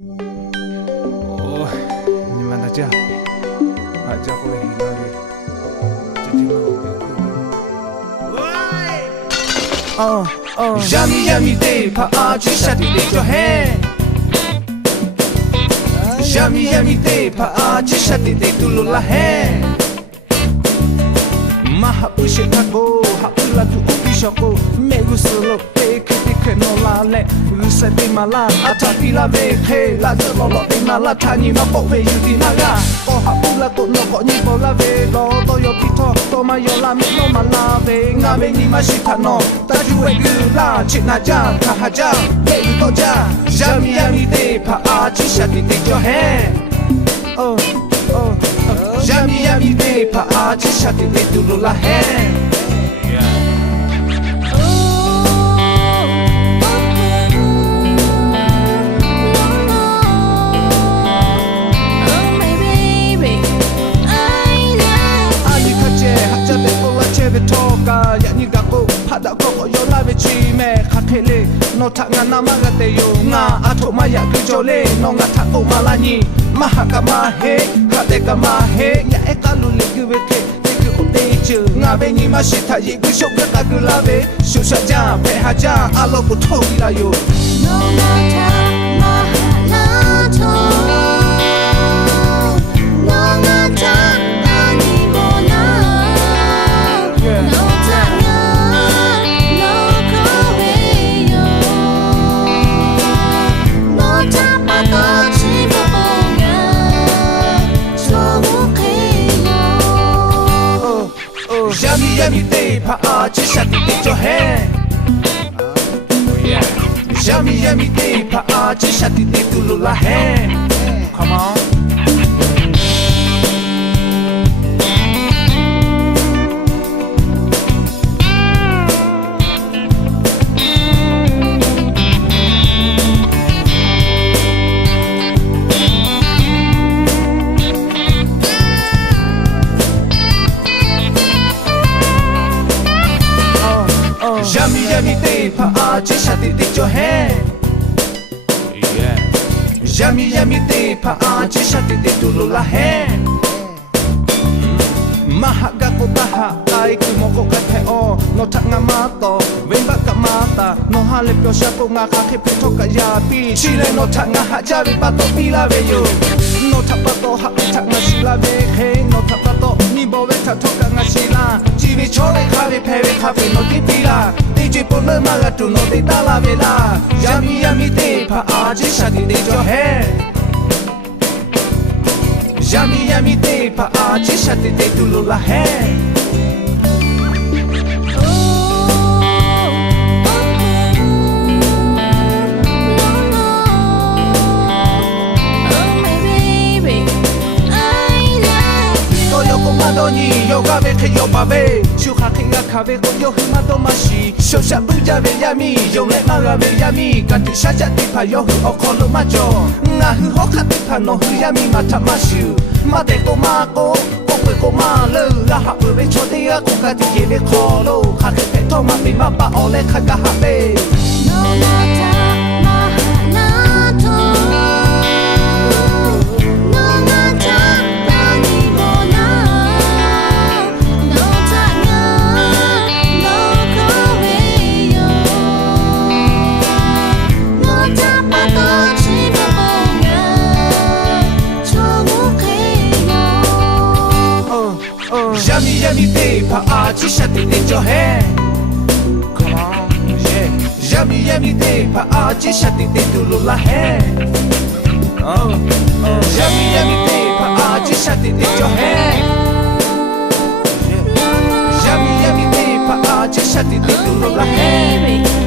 Oh, ni mana aja? Aja aku lagi lari. Jadi mau Yummy yummy day, pa aji shadi day your hand. Yummy yummy day, pa aji shadi day tulula hand. Maha ushitako, haula tu ubishako, megu solo te kritike no la le, usabi mala, atapi la veke, la zolo de mala tani ma po ve yuti naga, o haula ko no ko ni po la ve, lo to yo pito, to ma yo la mi no ma la ve, nga ve ni ma shita no, ta ju we gu la, china ja, ka ha ja, ve yu to ja, yummy yummy day, pa aji shadi de your hand. Yummy yummy day, pa aji shadi de tulula hand. Toka ya ni gako hada ko yo la ve chi me khakhele no tha nga na ma ga te yo nga atho ma ya ku jole no nga tha o ma la ni ma ha ka ma he ha te ka ma he ya e ka lu le ku ve te te ku te chu nga ve ni ma shi tha yi ku shok ka ku la ve shu sha ja pe ha ja a lo ko thau la yo no ma tha ma la tho no ma tha Yummy yummy day, pa aji shadi de your hand. Yummy yummy day, pa aji shadi de tulula hand. Come on. Yummy yummy day, pa aji shadi de your hand. Yummy yummy day, pa aji shadi de tulula hand. Mahaga ko taha, ai kumo ko kate o, no ta nga mato, venba ka mata, no hale pyo sha ko nga ka ke pito ka yapi, chile no ta nga hajabi pato pila veyo, no ta pato ha ta nga shila veke, no ta pato ni bo ve ta toka nga shila, jivi chole khavi peve khavi no di pila, DJ pone maga tu no di ta la vela, yummy yummy day, pa aji shadi de your hand. Yummy yummy day, pa aji shadi de tulula hand. Yo gabe ke yo babe, shuha ke ga kabe ko yo hima to mashi, shosha buja be yami, yo le maga be yami, kati shaja ti pa yo hu okolo macho, nga hu hoka ti pa no hu yami mata mashu, mate ko mako, kokwe ko malu, la ha be chode ya ko kati ye be kolo, ha ke pe to ma be ma pa ole ka ga ha be. No mata Yummy yummy day, pa aji shadi de your hand. Come on, yeah. Yummy yummy day, pa aji shadi de tulula hand. Yummy yummy day, pa aji shadi de your hand. Yummy yummy day, pa aji shadi de tulula hand.